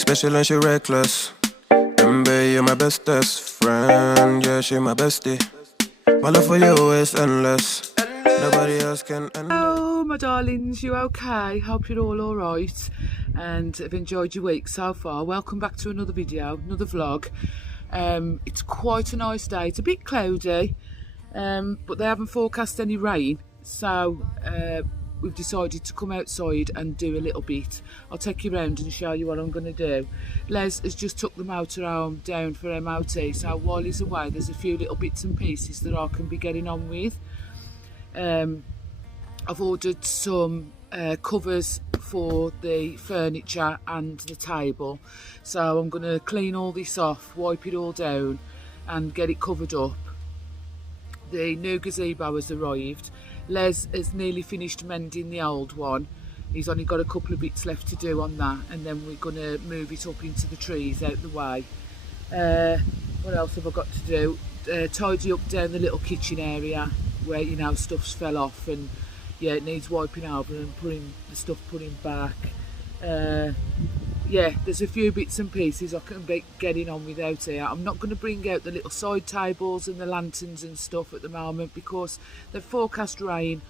special and she reckless. MB, you're my bestest friend. Yeah, she my bestie. My love for you is endless. Nobody else can end it. Hello, my darlings. You okay? Hope you're all alright and have enjoyed your week so far. Welcome back to another video, another vlog. It's quite a nice day. It's a bit cloudy, but they haven't forecast any rain, so we've decided to come outside and do a little bit. I'll take you around and show you what I'm going to do. Les has just took the motorhome down for MOT, so while he's away there's a few little bits and pieces that I can be getting on with. I've ordered some covers for the furniture and the table, so I'm going to clean all this off, wipe it all down and get it covered up. The new gazebo has arrived. Les has nearly finished mending the old one. He's only got a couple of bits left to do on that, and then we're going to move it up into the trees out the way. What else have I got to do? Tidy up down the little kitchen area where, you know, stuff's fell off, and yeah, it needs wiping over and putting back. Yeah, there's a few bits and pieces I can be getting on with out here. I'm not going to bring out the little side tables and the lanterns and stuff at the moment because they've forecast rain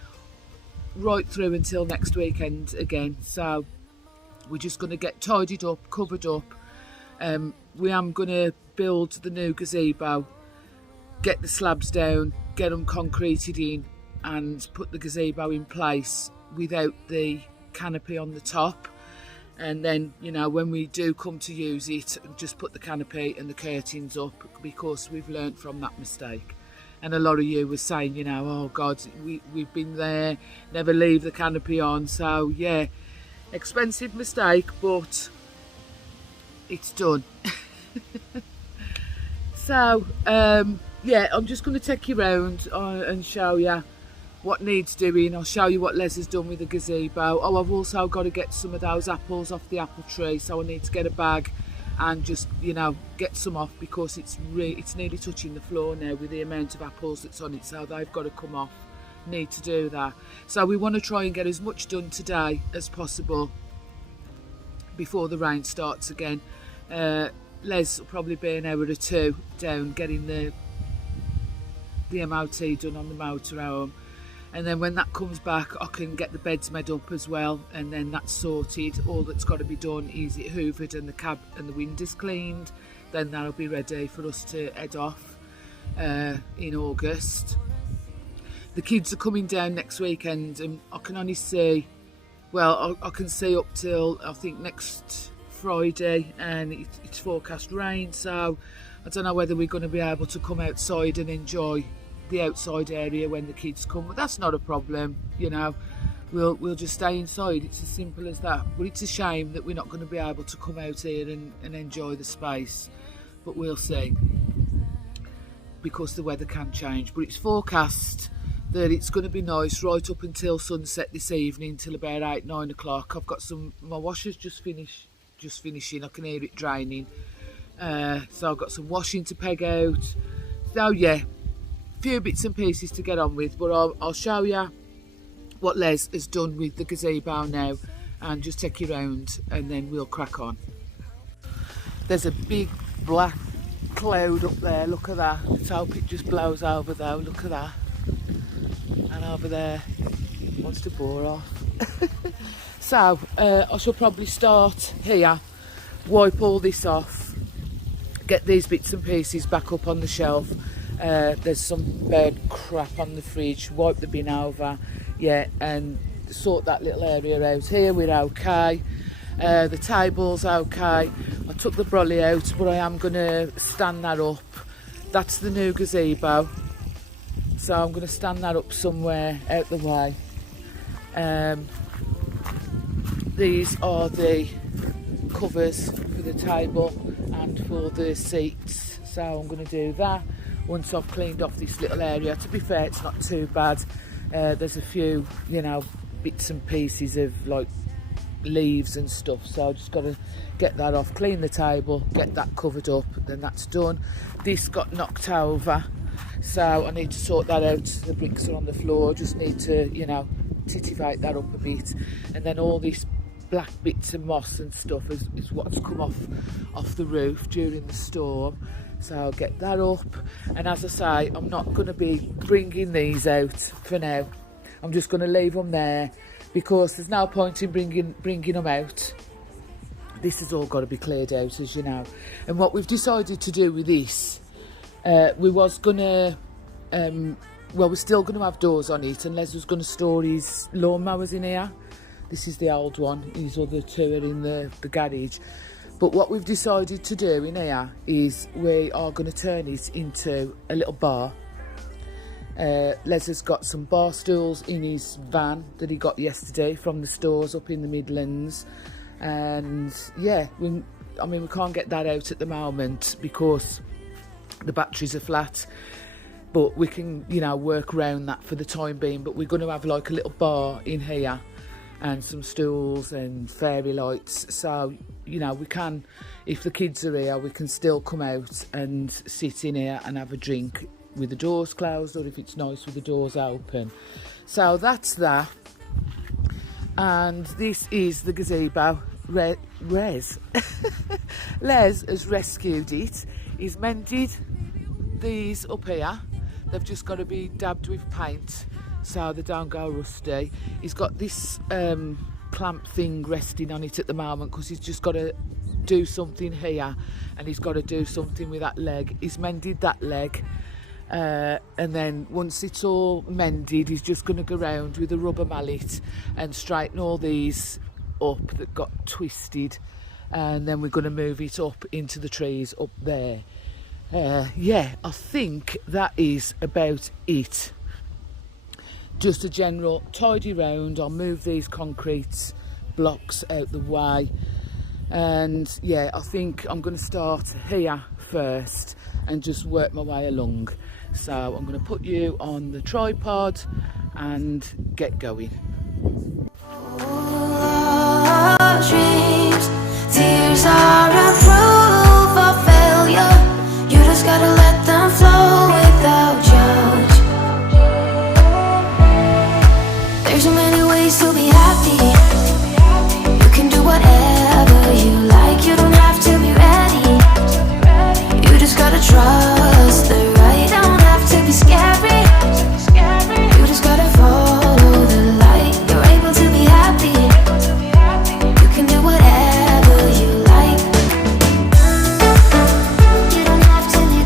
right through until next weekend again. So we're just going to get tidied up, covered up. We am going to build the new gazebo, get the slabs down, get them concreted in and put the gazebo in place without the canopy on the top. And then, you know, when we do come to use it, just put the canopy and the curtains up, because we've learnt from that mistake. And a lot of you were saying, you know, oh God, we've been there, never leave the canopy on. So yeah, expensive mistake, but it's done. So yeah, I'm just going to take you around and show you what needs doing. I'll show you what Les has done with the gazebo. Oh, I've also got to get some of those apples off the apple tree, so I need to get a bag and just, you know, get some off, because it's nearly touching the floor now with the amount of apples that's on it, so they've got to come off. Need to do that. So we want to try and get as much done today as possible before the rain starts again. Les will probably be an hour or two down getting the MOT done on the motorhome, and then when that comes back I can get the beds made up as well, and then that's sorted. All that's got to be done is it hoovered and the cab and the windows cleaned, then that'll be ready for us to head off in August. The kids are coming down next weekend, and I can only see, well, I can see up till I think next Friday, and it's forecast rain, so I don't know whether we're going to be able to come outside and enjoy the outside area when the kids come, but that's not a problem, you know. We'll just stay inside. It's as simple as that. But it's a shame that we're not going to be able to come out here and enjoy the space, but we'll see, because the weather can change. But it's forecast that it's going to be nice right up until sunset this evening, till about 8-9 o'clock. I've got my washer's just finishing. I can hear it draining, so I've got some washing to peg out. So yeah, few bits and pieces to get on with, but I'll show you what Les has done with the gazebo now and just take you around, and then we'll crack on. There's a big black cloud up there, look at that. Let's hope it just blows over though, look at that. And over there, it wants to bore off. So I shall probably start here, wipe all this off, get these bits and pieces back up on the shelf. There's some bird crap on the fridge, wipe the bin over, yeah, and sort that little area out. Here we're okay, the table's okay. I took the brolly out, but I am going to stand that up. That's the new gazebo, so I'm going to stand that up somewhere out the way. These are the covers for the table and for the seats, so I'm going to do that once I've cleaned off this little area. To be fair, it's not too bad. There's a few, you know, bits and pieces of like leaves and stuff, so I've just got to get that off, clean the table, get that covered up, then that's done. This got knocked over, so I need to sort that out. The bricks are on the floor, just need to, you know, titivate that up a bit. And then all this black bits of moss and stuff is what's come off the roof during the storm. So I'll get that up, and as I say, I'm not going to be bringing these out for now. I'm just going to leave them there because there's no point in bringing them out. This has all got to be cleared out, as you know. And what we've decided to do with this, we was going to, we're still going to have doors on it, and Les was going to store his lawnmowers in here. This is the old one, his other two are in the garage. But what we've decided to do in here is we are going to turn it into a little bar. Les has got some bar stools in his van that he got yesterday from the stores up in the Midlands, and yeah, we can't get that out at the moment because the batteries are flat, but we can, you know, work around that for the time being. But we're going to have like a little bar in here and some stools and fairy lights, so you know, we can, if the kids are here, we can still come out and sit in here and have a drink with the doors closed, or if it's nice with the doors open. So that's that. And this is the gazebo. Les has rescued it. He's mended these up here. They've just got to be dabbed with paint so they don't go rusty. He's got this clamp thing resting on it at the moment because he's just got to do something here, and he's got to do something with that leg. He's mended that leg. And then once it's all mended, he's just going to go round with a rubber mallet and straighten all these up that got twisted, and then we're going to move it up into the trees up there. Yeah, I think that is about it. Just a general tidy round. I'll move these concrete blocks out the way, and yeah, I think I'm going to start here first and just work my way along. So I'm going to put you on the tripod and get going. Dreams, tears are a proof of failure. You just gotta let them flow without judge. There's so many ways to be happy. You can do whatever you like. You don't have to be ready. You just gotta trust the right. Don't have to be scary. You just gotta follow the light. You're able to be happy. You can do whatever you like. You don't have to be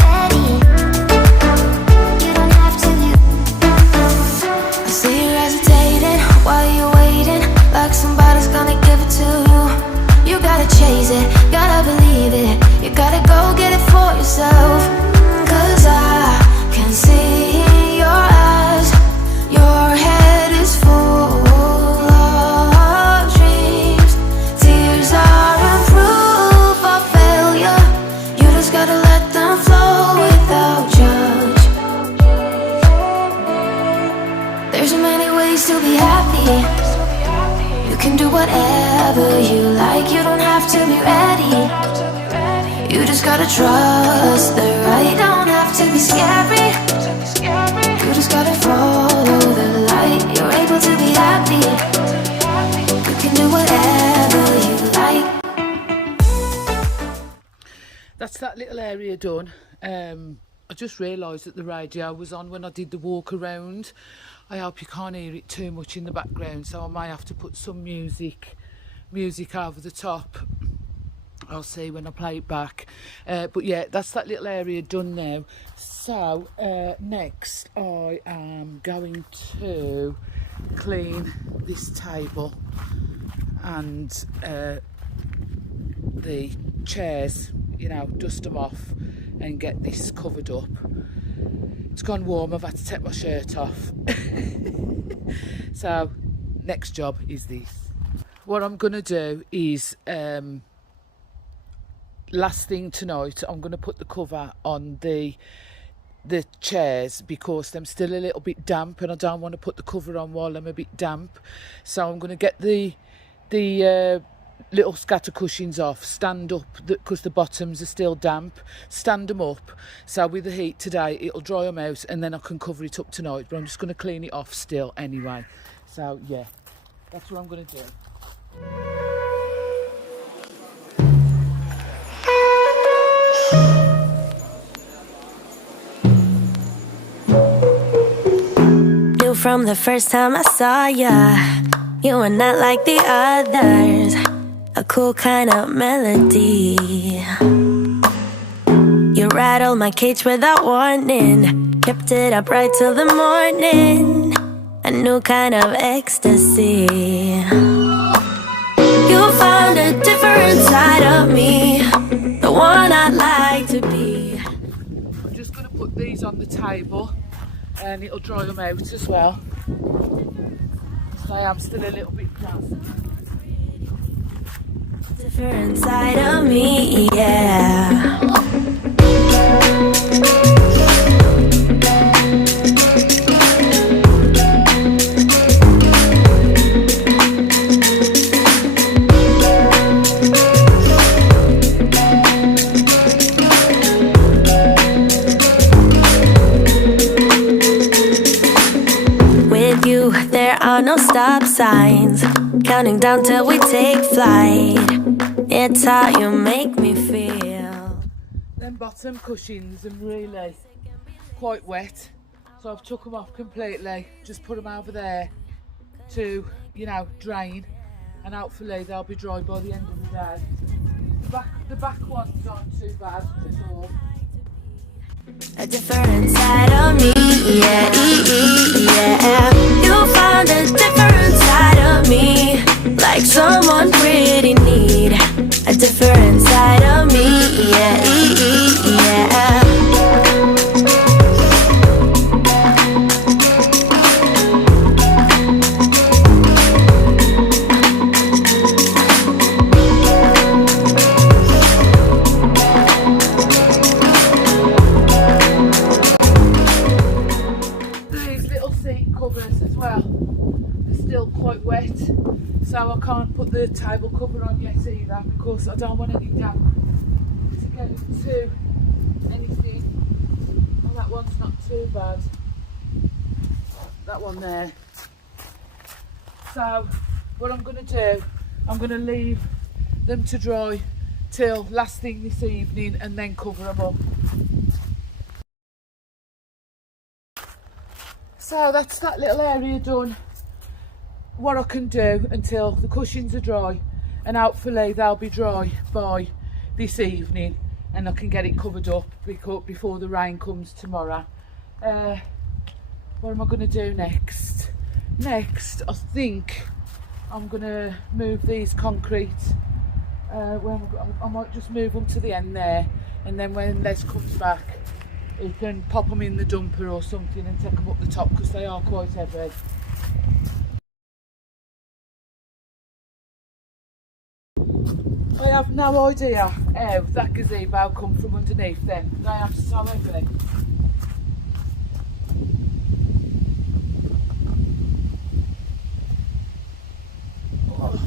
ready. You don't have to be. I see you hesitating while you're waiting, like somebody's gonna give it to you. You gotta chase it, gotta believe it. You gotta go get it for yourself. 'Cause I can see in your eyes, your head is full of dreams. Tears are a proof of failure. You just gotta let them flow without judge. There's so many ways to be happy. You can do whatever you like. You don't have to be ready. You just gotta trust the right. Don't have to be scary. You just gotta follow the light. You're able to be happy. You can do whatever you like. That's that little area done. I just realised that the radio was on when I did the walk around. I hope you can't hear it too much in the background, so I might have to put some music over the top. I'll see when I play it back. But yeah, that's that little area done now. So next I am going to clean this table and the chairs, you know, dust them off and get this covered up. It's gone warm, I've had to take my shirt off. So next job is this. What I'm going to do is last thing tonight, I'm going to put the cover on the chairs because they're still a little bit damp, and I don't want to put the cover on while I'm a bit damp. So I'm going to get the little scatter cushions off, stand up because the bottoms are still damp, stand them up so with the heat today it'll dry them out, and then I can cover it up tonight. But I'm just going to clean it off still anyway. So yeah, That's what I'm going to do. Knew from the first time I saw ya, you were not like the others. A cool kind of melody. You rattled my cage without warning, kept it up right till the morning. A new kind of ecstasy. You found a different side of me, the one I'd like to be. I'm just going to put these on the table and it'll dry them out as well. So I am still a little bit damp. Different side of me, yeah. With you, there are no stop signs, counting down till we take flight. It's how you make me feel. Them bottom cushions are really quite wet, so I've took them off completely. Just put them over there to, you know, drain, and hopefully they'll be dry by the end of the day. The back ones aren't too bad at all. A different side of me, yeah, yeah. You found a different side of me, like someone pretty neat. A different side of me, yeah, yeah. These little seat covers as well, they're still quite wet, so I can't put the table cover on yet either because I don't want any damp to get into anything. Oh, that one's not too bad, that one there. So what I'm going to do, I'm going to leave them to dry till last thing this evening and then cover them up. So that's that little area done. What I can do until the cushions are dry, and hopefully they'll be dry by this evening and I can get it covered up before the rain comes tomorrow. What am I going to do next? Next, I think I'm going to move these concrete. I might just move them to the end there, and then when Les comes back he can pop them in the dumper or something and take them up the top because they are quite heavy. I have no idea how that gazebo come from underneath them. They are so heavy. Oh.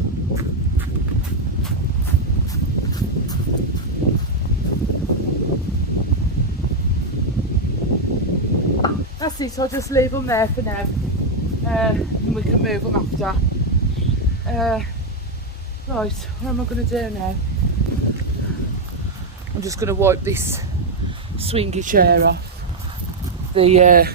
That's it, I'll just leave them there for now and we can move them after. Right, what am I going to do now? I'm just going to wipe this swingy chair off. The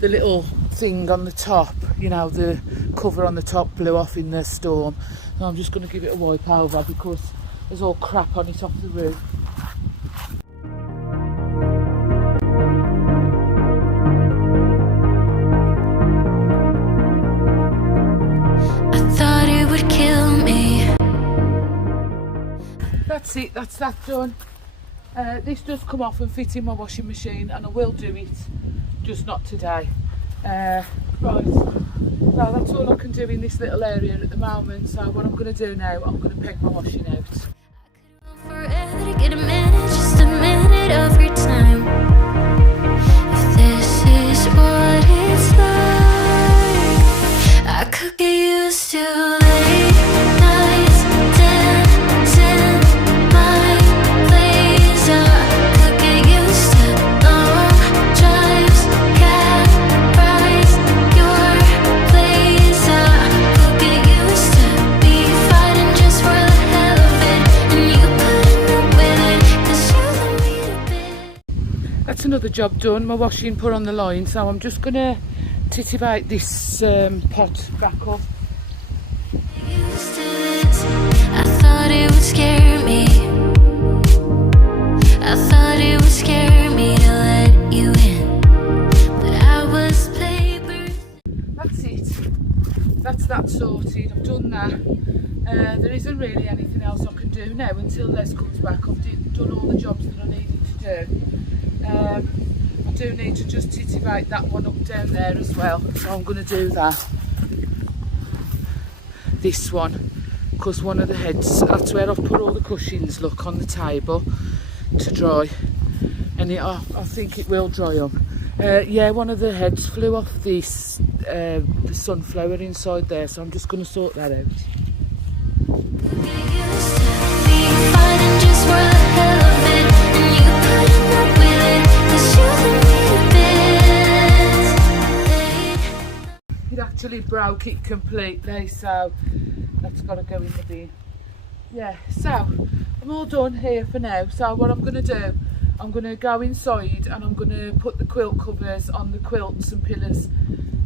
little thing on the top, you know, the cover on the top blew off in the storm. So I'm just going to give it a wipe over because there's all crap on it off the roof. That's it, that's that done. This does come off and fit in my washing machine and I will do it, just not today. Right, so that's all I can do in this little area at the moment. So what I'm going to do now, I'm going to peg my washing out. Forever to get a minute, just a minute of your time. If this is what it's like, I could get used to late nights dancing my place. I could get used to long drives, cab rides, your place. I could get another job done, my washing put on the line, so I'm just going to titivate this pot back up. Used to this, I thought it would scare me. I thought it would scare me to let you in, but I was paper. That's it. That's that sorted. I've done that. There isn't really anything else I can do now until Les comes back. I've done all the jobs that I needed to do. I do need to just titivate that one up down there as well, so I'm going to do that. This one, because one of the heads, that's where I've put all the cushions, look, on the table to dry, and I think it will dry them. Yeah, one of the heads flew off this the sunflower inside there, so I'm just going to sort that out. Used to be fighting just for the hell of it, and you putting up with it, 'cause you leave me a bit. It actually broke it completely, so that's got to go in the bin. Yeah, so I'm all done here for now. So what I'm going to do, I'm going to go inside and I'm going to put the quilt covers on the quilts and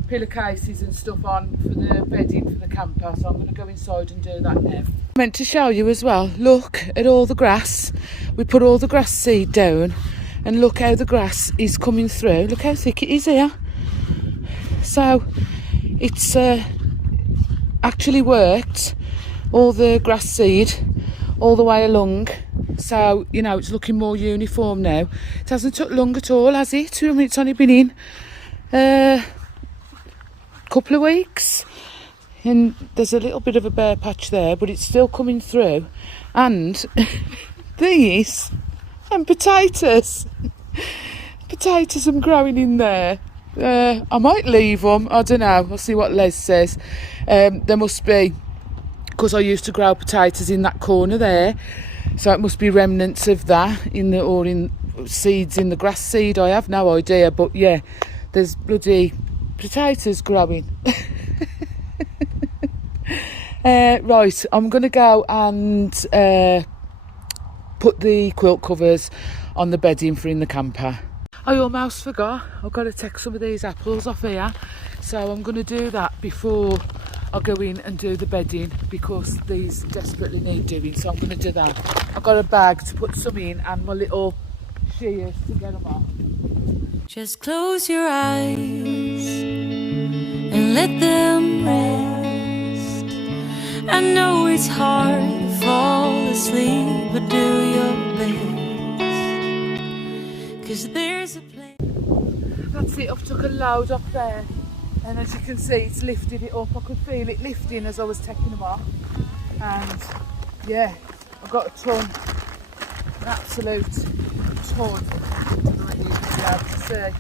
pillowcases and stuff on for the bedding for the camper. So I'm going to go inside and do that now. I meant to show you as well, look at all the grass. We put all the grass seed down and look how the grass is coming through. Look how thick it is here. So it's actually worked, all the grass seed all the way along, so you know it's looking more uniform now. It hasn't took long at all, has it? I mean, it's only been in a couple of weeks, and there's a little bit of a bare patch there, but it's still coming through. And these and potatoes are growing in there. I might leave them, I don't know, I'll see what Les says. There must be, because I used to grow potatoes in that corner there, so it must be remnants of that or in seeds in the grass seed. I have no idea, but yeah, there's bloody potatoes growing. Right, I'm going to go and put the quilt covers on the bedding for in the camper. I almost forgot, I've got to take some of these apples off here, so I'm going to do that before I go in and do the bedding, because these desperately need doing, so I'm going to do that. I've got a bag to put some in and my little shears to get them off. Just close your eyes and let them rest. I know it's hard to fall asleep, but do your best, 'cause there's a place. That's it, I've took a load off there, and as you can see it's lifted it up. I could feel it lifting as I was taking them off, and yeah, I've got a ton, an absolute ton. I don't know if you can be able to see.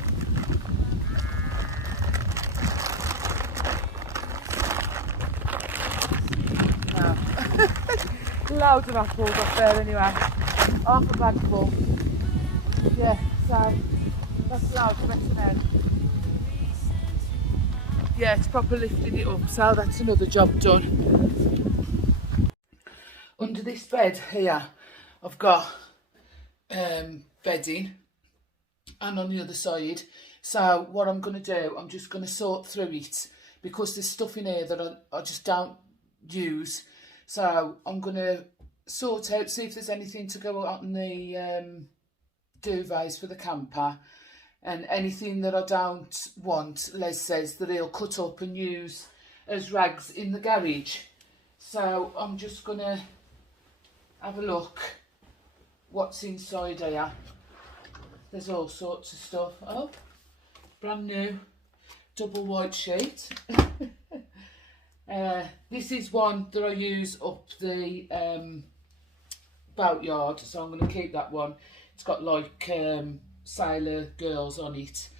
Loads of apples up there anyway, half a bag full. Yeah, so that's loads better now. Yeah, it's proper lifting it up, so that's another job done. Under this bed here, I've got bedding, and on the other side. So what I'm going to do, I'm just going to sort through it, because there's stuff in here that I just don't use. So I'm going to sort out, see if there's anything to go on the duvets for the camper, and anything that I don't want, Les says that he'll cut up and use as rags in the garage. So I'm just going to have a look what's inside here. There's all sorts of stuff. Oh, brand new double white sheet. This is one that I use up the boatyard, so I'm going to keep that one. It's got like sailor girls on it,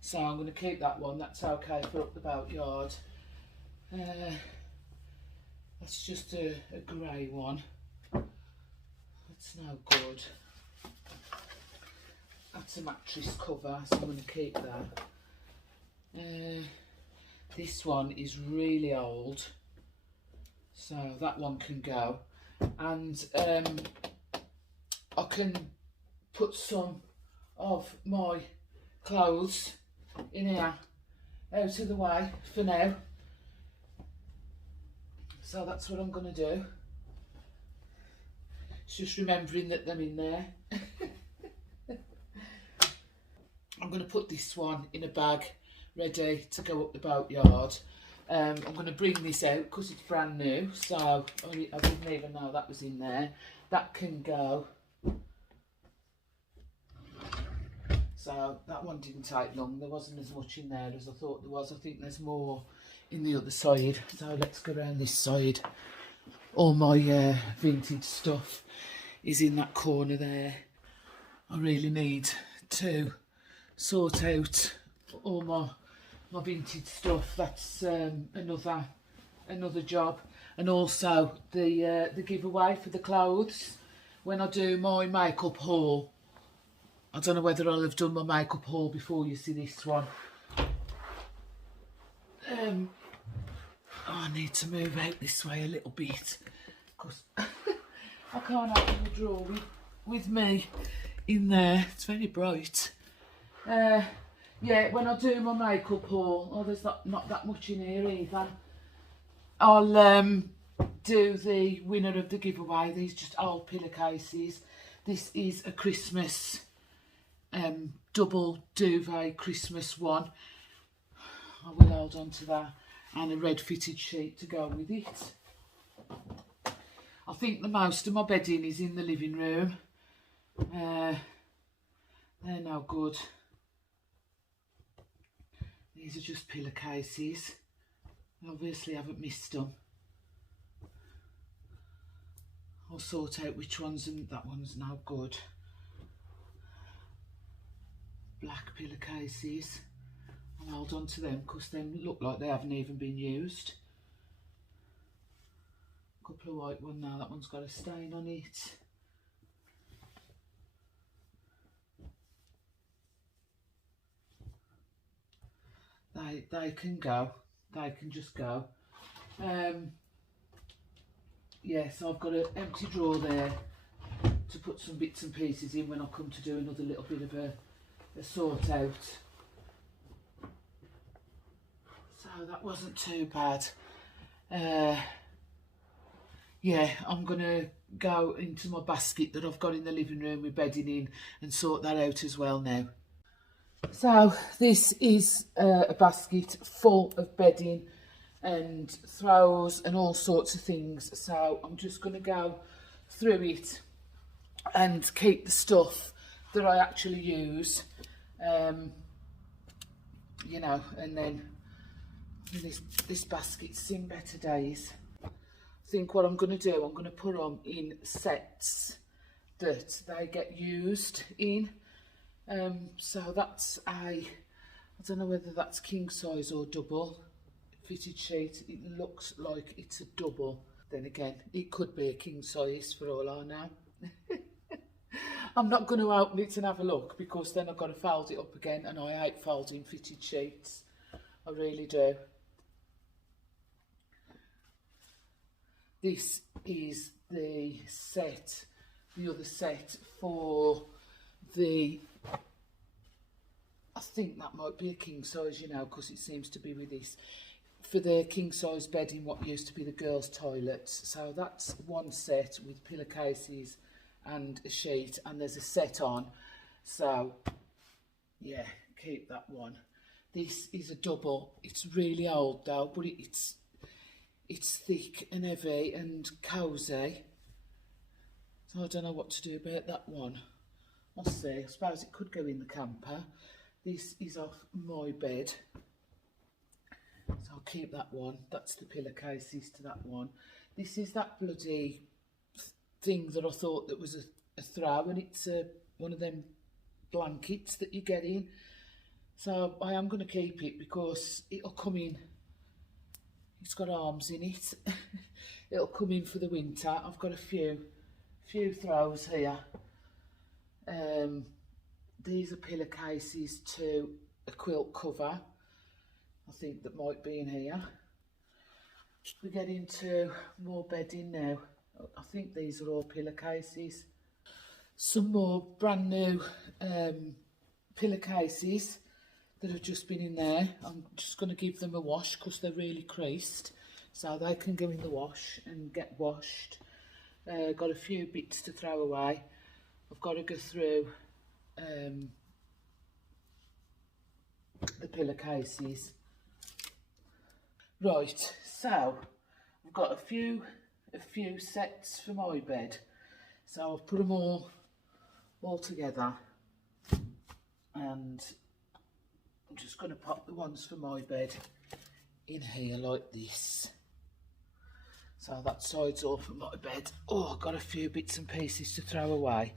so I'm going to keep that one. That's okay for up the boatyard. That's just a grey one. That's no good. That's a mattress cover, so I'm going to keep that. This one is really old, so that one can go. And I can put some of my clothes in here out of the way for now. So that's what I'm going to do. It's just remembering that they're in there. I'm going to put this one in a bag ready to go up the boatyard. I'm going to bring this out because it's brand new, so I didn't even know that was in there. That can go. So that one didn't take long. There wasn't as much in there as I thought there was. I think there's more in the other side. So let's go around this side. All my vintage stuff is in that corner there. I really need to sort out all my vintage stuff. That's another job. And also the giveaway for the clothes. When I do my makeup haul, I don't know whether I'll have done my makeup haul before you see this one. I need to move out this way a little bit because I can't open the drawer with me in there. It's very bright. Yeah, when I do my makeup haul, there's not that much in here either. I'll do the winner of the giveaway. These just old pillowcases. This is a Christmas double duvet Christmas one. I will hold on to that, and a red fitted sheet to go with it. I think the most of my bedding is in the living room. They're no good. These are just pillowcases. I obviously haven't missed them. I'll sort out which ones, and that one's no good. Black pillowcases. I'll hold on to them because they look like they haven't even been used. A couple of white ones now. That one's got a stain on it. They can go. They can just go. Yes, I've got an empty drawer there to put some bits and pieces in when I come to do another little bit of a sort out. So that wasn't too bad. Yeah, I'm going to go into my basket that I've got in the living room with bedding in and sort that out as well now. So this is a basket full of bedding and throws and all sorts of things. So I'm just going to go through it and keep the stuff that I actually use, you know, and then this basket's seen better days. I think what I'm going to do, I'm going to put them in sets that they get used in. So that's I don't know whether that's king size or double fitted sheet. It looks like it's a double. Then again, it could be a king size for all I know. I'm not going to open it and have a look because then I've got to fold it up again, and I hate folding fitted sheets. I really do. This is the set, the other set for the, I think that might be a king size, you know, because it seems to be with this, for the king size bed in what used to be the girls' toilets. So that's one set with pillowcases and a sheet, and there's a set on. So yeah, keep that one. This is a double. It's really old though, but it's thick and heavy and cosy. So I don't know what to do about that one. I'll see. I suppose it could go in the camper. This is off my bed, so I'll keep that one. That's the pillowcases to that one. This is that bloody thing that I thought that was a throw, and it's one of them blankets that you get in. So I am going to keep it because it'll come in. It's got arms in it. It'll come in for the winter. I've got a few throws here. These are pillowcases to a quilt cover. I think that might be in here. We get into more bedding now. I think these are all pillowcases. Some more brand new pillowcases that have just been in there. I'm just going to give them a wash because they're really creased, so they can go in the wash and get washed. Got a few bits to throw away. I've got to go through the pillowcases. Right, so I've got a few sets for my bed, so I've put them all together, and I'm just going to pop the ones for my bed in here like this. So that side's all for my bed. Oh, I've got a few bits and pieces to throw away.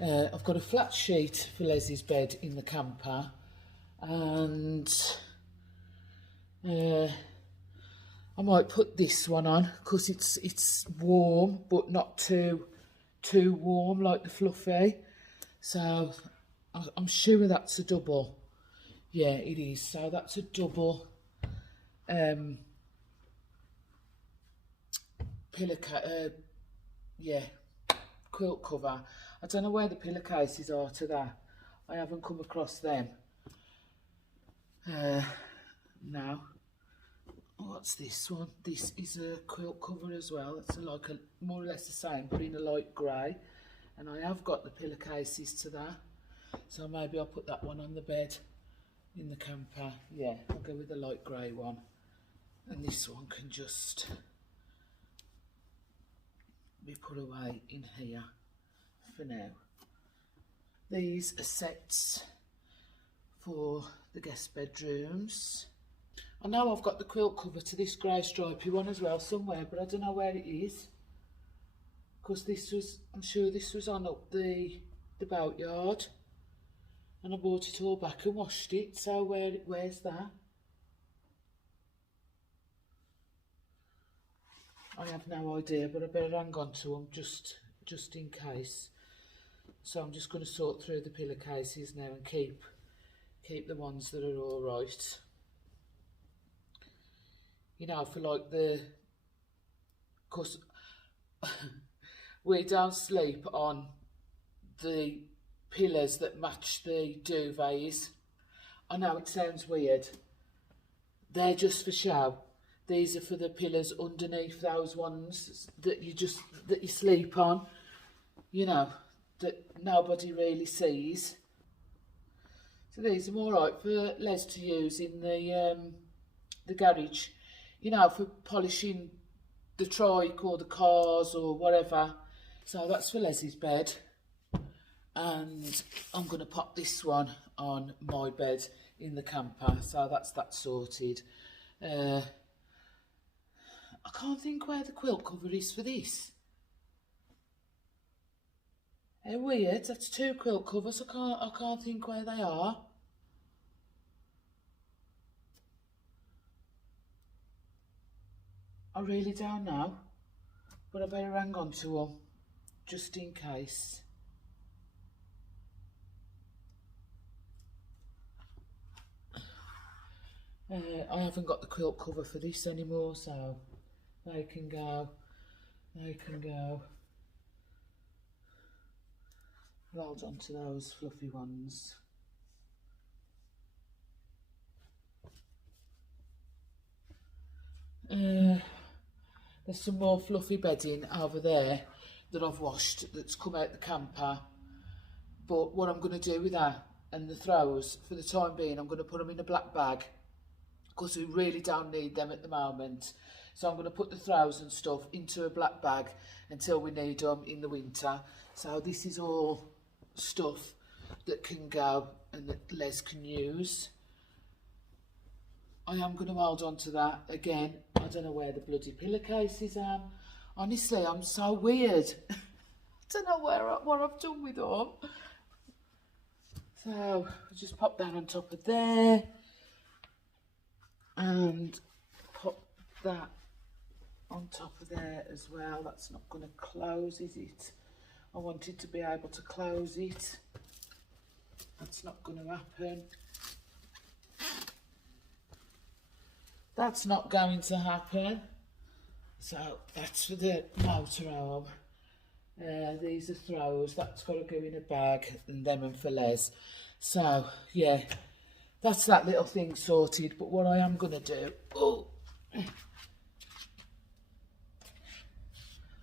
I've got a flat sheet for Leslie's bed in the camper, and I might put this one on because it's warm but not too warm like the fluffy. So I'm sure that's a double. Yeah, it is. So that's a double quilt cover. I don't know where the pillowcases are to that. I haven't come across them. Now, what's this one? This is a quilt cover as well. It's like a more or less the same, but in a light grey. And I have got the pillowcases to that. So maybe I'll put that one on the bed in the camper. Yeah, I'll go with the light grey one. And this one can just be put away in here for now. These are sets for the guest bedrooms. I know I've got the quilt cover to this grey stripy one as well somewhere, but I don't know where it is. Because this was, I'm sure this was on up the boatyard. And I brought it all back and washed it, so where's that? I have no idea, but I better hang on to them just in case. So I'm just going to sort through the pillowcases now and keep the ones that are all right. You know, for like because we don't sleep on the pillows that match the duvets. I know it sounds weird. They're just for show. These are for the pillows underneath those ones that you sleep on, you know, that nobody really sees. So these are all right for Les to use in the garage, you know, for polishing the trike or the cars or whatever. So that's for Leslie's bed. And I'm going to pop this one on my bed in the camper. So that's that sorted. I can't think where the quilt cover is for this. How weird, that's two quilt covers. I can't think where they are. I really don't know, but I better hang on to them just in case. I haven't got the quilt cover for this anymore, so they can go. Hold on to those fluffy ones. There's some more fluffy bedding over there that I've washed that's come out the camper. But what I'm going to do with that and the throws, for the time being, I'm going to put them in a black bag because we really don't need them at the moment. So I'm going to put the throws and stuff into a black bag until we need them in the winter. So this is all stuff that can go and that Les can use. I am going to hold on to that again. I don't know where the bloody pillowcases are. Honestly, I'm so weird. I don't know what I've done with them. So I'll just pop that on top of there and pop that on top of there as well. That's not going to close, is it? I wanted to be able to close it. That's not going to happen. That's not going to happen. So that's for the motorhome. These are throws, that's got to go in a bag, and them and for Les. So yeah, that's that little thing sorted. But what I am going to do,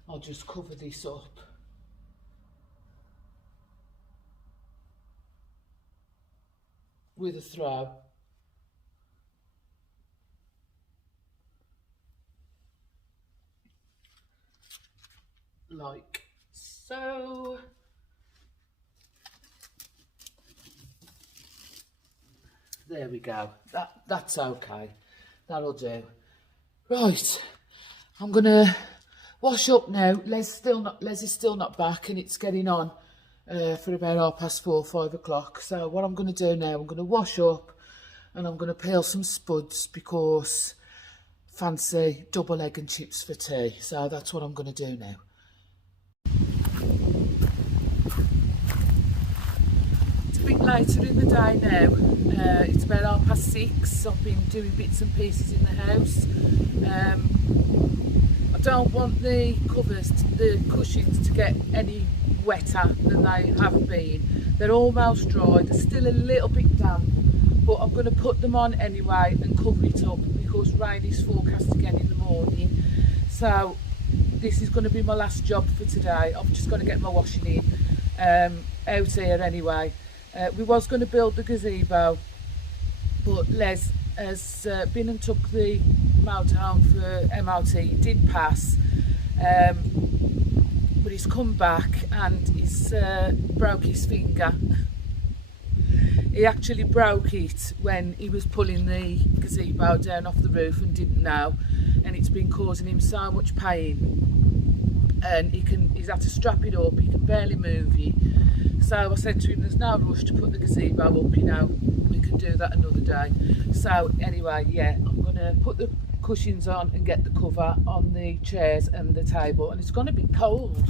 I'll just cover this up with a throw. Like so. There we go. That's okay. That'll do. Right. I'm gonna wash up now. Les is still not back, and it's getting on for about 4:30, 5 o'clock. So what I'm gonna do now, I'm gonna wash up and I'm gonna peel some spuds because fancy double egg and chips for tea. So that's what I'm gonna do now. It's a bit later in the day now. It's about 6:30. I've been doing bits and pieces in the house. I don't want the covers, the cushions to get any wetter than they have been. They're almost dry, they're still a little bit damp, but I'm going to put them on anyway and cover it up because rain is forecast again in the morning. So this is going to be my last job for today. I've just got to get my washing in out here anyway. We was going to build the gazebo, but Les has been and took the motorhome for MOT. It did pass, but he's come back and he's broke his finger. He actually broke it when he was pulling the gazebo down off the roof and didn't know, and it's been causing him so much pain, and he's had to strap it up. He can barely move it. So I said to him, there's no rush to put the gazebo up, you know, we can do that another day. So anyway, yeah, I'm going to put the cushions on and get the cover on the chairs and the table, and it's going to be cold.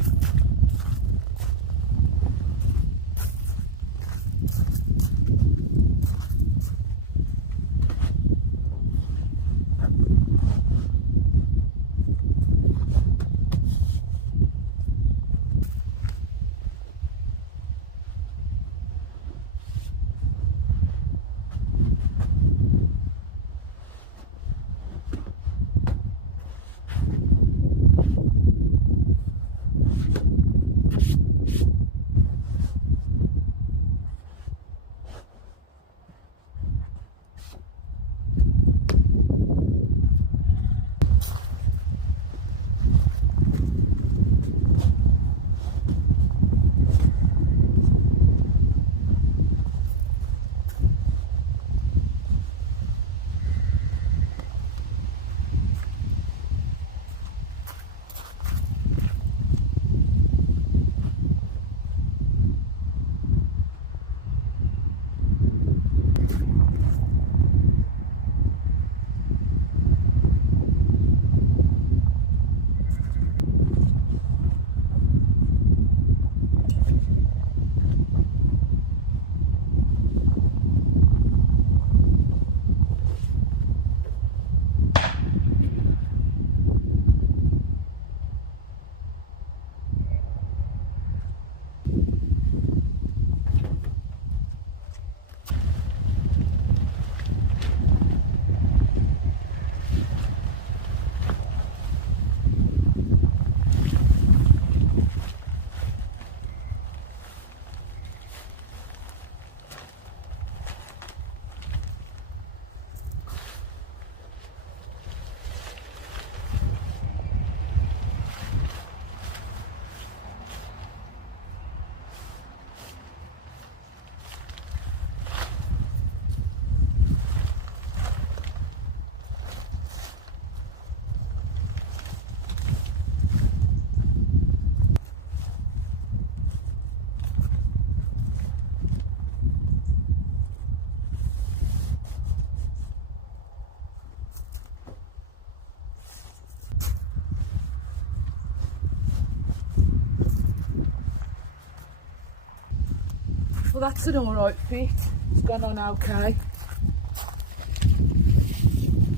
Well, that's an alright fit. It's gone on okay.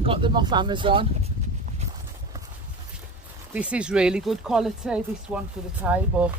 Got them off Amazon. This is really good quality, this one for the table.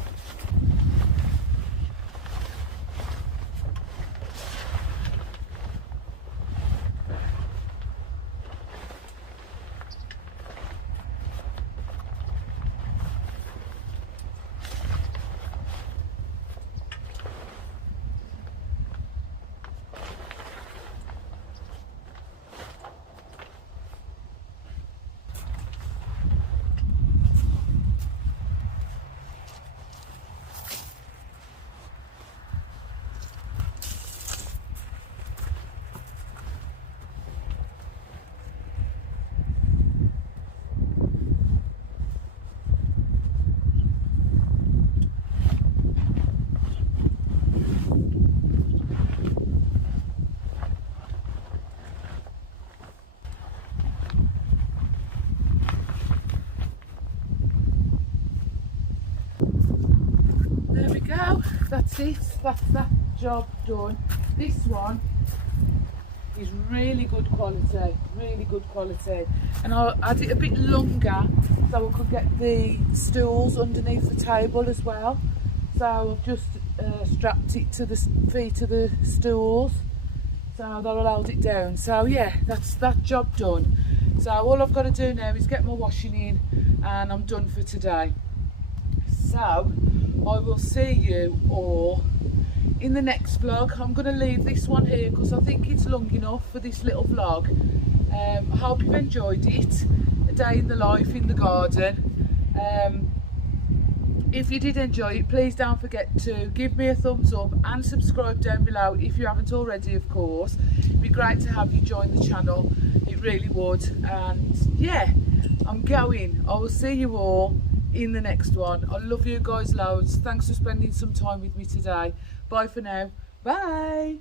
There we go, that's it, that's that job done. This one is really good quality, and I had it a bit longer so I could get the stools underneath the table as well. So I've just strapped it to the feet of the stools so that'll hold it down. So yeah, that's that job done. So all I've got to do now is get my washing in and I'm done for today. So I will see you all in the next vlog. I'm going to leave this one here because I think it's long enough for this little vlog. I hope you've enjoyed it, a day in the life in the garden. If you did enjoy it, please don't forget to give me a thumbs up and subscribe down below if you haven't already, of course. It'd be great to have you join the channel, it really would. And yeah, I'm going. I will see you all in the next one. I love you guys loads. Thanks for spending some time with me today. Bye for now. Bye.